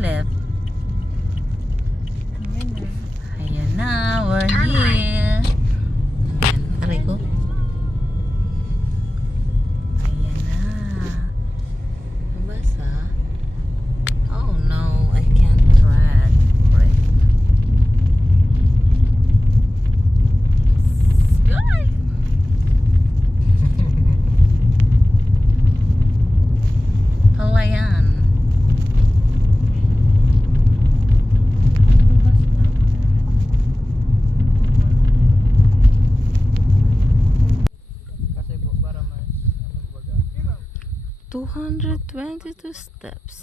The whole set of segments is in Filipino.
left. 222 steps.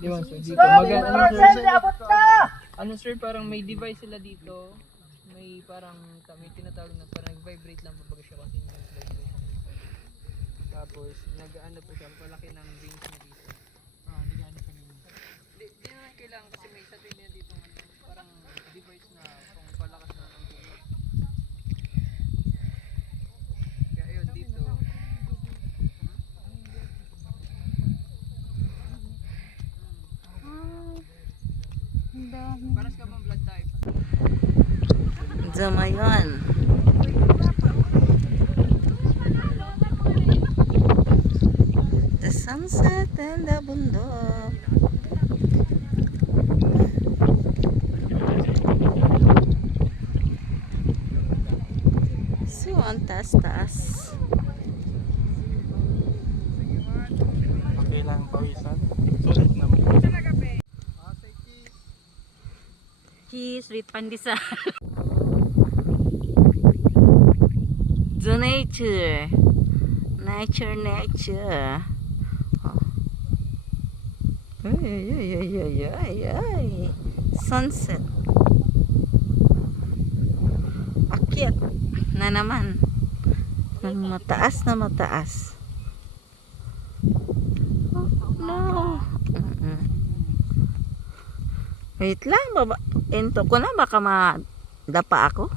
Di ba, sir? Dito. Mag- ano, sir? Ano, sir? Parang may device sila dito. May parang, may tinatawag na parang vibrate lang pag siya continuous vibration. Tapos, nag-ano po siya, palaki ng veins niya dito. Ah, nag-ano siya ganyan. Di, di na lang kailangan kasi may sa niya dito ano, parang device na kung palakas na ng dugo. Kaya yun, dito. Zamayon. The sunset and the bundok. So, ang taas-taas. Okay lang pawisan. Sulit Cheese with pandesal. The nature. Nature, nature. Oh. Ay, ay, ay, ay, ay, ay. Sunset. Akyat na naman. Ng mataas na mataas. Oh, no. Wait lang, baba. Ento ko na, baka madapa ako.